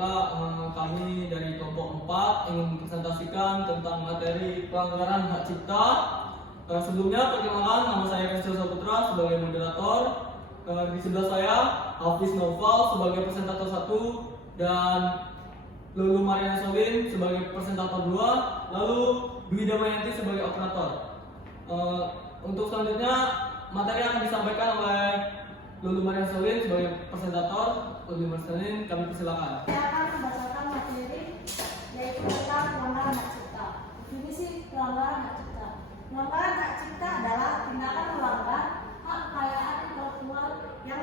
baiklah, kami dari kelompok 4 ingin mempresentasikan tentang materi pelanggaran hak cipta. Sebelumnya, perkenalkan, nama saya Rizal Saputra sebagai moderator. Di sebelah saya, Hafiz Noval sebagai presentator 1 dan Lulu Mariana Solin sebagai presentator 2, lalu Dwi Damayanti sebagai operator. Untuk selanjutnya, materi akan disampaikan oleh Lulu Mariana Solin sebagai presentator. Lulu Mariana Solin, kami persilakan. Saya akan membacakan materi yaitu tentang pelanggaran hak cipta. Definisi pelanggaran hak cipta. Pelanggaran hak cipta adalah tindakan melanggar hak kekayaan intelektual yang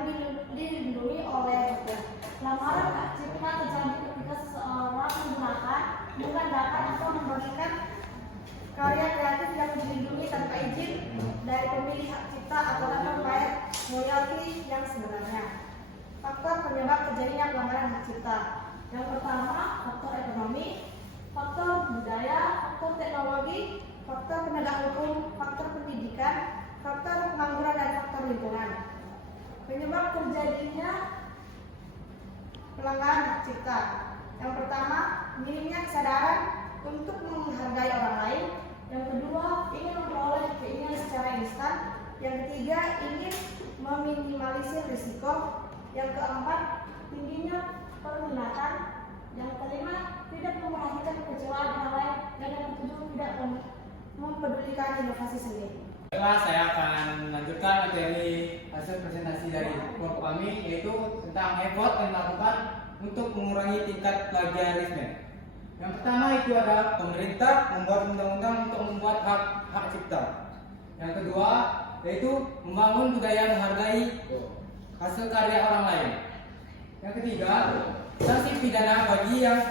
dilindungi oleh hukum. Pelanggaran hak cipta terjadi ketika seseorang menggunakan atau membagikan karya kreatif yang dilindungi tanpa izin dari pemilik hak cipta atau tanpa membayar royalti yang sebenarnya. Faktor penyebab terjadinya pelanggaran hak cipta. Yang pertama, faktor ekonomi, faktor budaya, faktor teknologi, faktor penegak hukum, faktor pendidikan, faktor pengangguran, dan faktor lingkungan. Penyebab terjadinya pelanggaran hak cipta. Yang pertama, minimnya kesadaran untuk menghargai orang lain. Yang kedua, ingin memperoleh keinginan secara instan. Yang ketiga, ingin meminimalisir risiko. Yang keempat, tingginya permintaan. Yang kelima, tidak memperhatikan kekecewaan orang lain. Dan yang ketujuh, tidak mempedulikan inovasi sendiri. Baiklah, saya akan melanjutkan materi hasil presentasi dari kelompok kami, yaitu tentang effort yang dilakukan untuk mengurangi tingkat plagiarisme. Yang pertama itu adalah pemerintah membuat undang-undang untuk membuat hak cipta. Yang kedua yaitu membangun budaya menghargai hasil karya orang lain. Yang ketiga, sanksi pidana bagi yang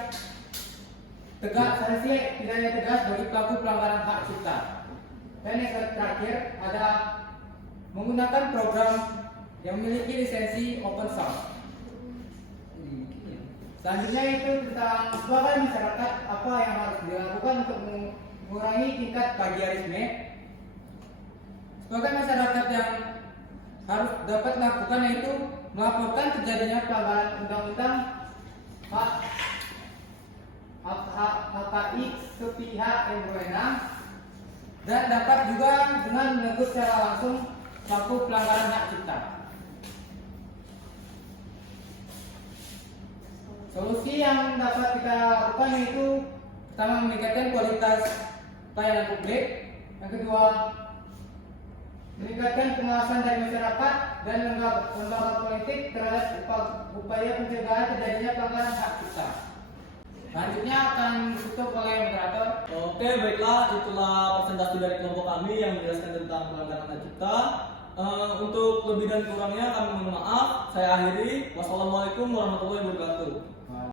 sanksi pidana tegas bagi pelaku pelanggaran hak cipta. Dan yang terakhir adalah menggunakan program yang memiliki lisensi open source. Selanjutnya itu tentang sebagai masyarakat apa yang harus dilakukan untuk mengurangi tingkat plagiarisme. Sebagai masyarakat yang harus dapat lakukan yaitu melaporkan terjadinya pelanggaran undang-undang HKI ke pihak yang berwenang dan dapat juga dengan menegur secara langsung pelaku pelanggaran hak cipta. Solusi yang dapat kita lakukan yaitu pertama meningkatkan kualitas pelayanan publik, yang kedua meningkatkan pengawasan dari masyarakat dan lembaga politik terhadap upaya pencegahan terjadinya pelanggaran hak cipta. Selanjutnya akan ditutup oleh moderator. Oke, baiklah, itulah presentasi dari kelompok kami yang menjelaskan tentang pelanggaran hak cipta. Untuk lebih dan kurangnya kami mohon maaf. Saya akhiri. Wassalamualaikum warahmatullahi wabarakatuh.